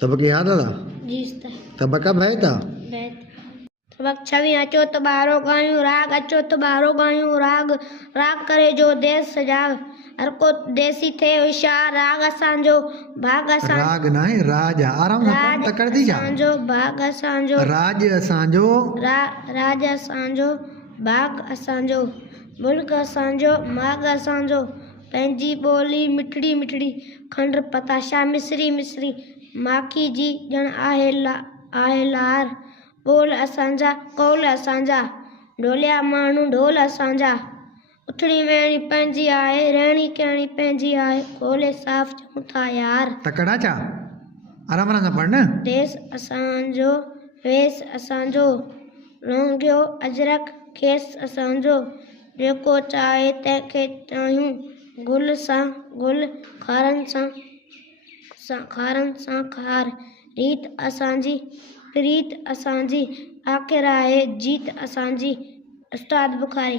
तब की याद था जीसता तब कब है था बैत तबक छवि अचो तो बारो गायूं राग अचो तो बारो गायूं राग राग करे जो देश सजाग हर को देसी थे होशियार राग असांजो भाग असां राग ना है राज आराम से पढ़ तकड़ दी जा असांजो भाग असांजो राज असांजो राज असांजो भाग असांजो मुल्क असांजो माग असांजो पंहिंजी ॿोली मिठड़ी मिठड़ी खंड पताशा मिसरी मिसरी माखी जी ॼण आहे लार ॿोल असांजा कौल असांजा ढोलिया माण्हू ढोल असांजा उथणी वेहणी पंहिंजी आहे रहणी कहणी पंहिंजी आहे खोले साफ़ चऊं था यार तकड़ा चा आराम से पढ़ न देश असांजो वेस असांजो रोंगियो अजरक खेस असांजो जेको चाहे तंहिंखे चाहियूं गुल सां गुल खारनि सां खार रीत असांजी प्रीत असांजी आख़िर आहे जीत असांजी उस्ताद बुखारी।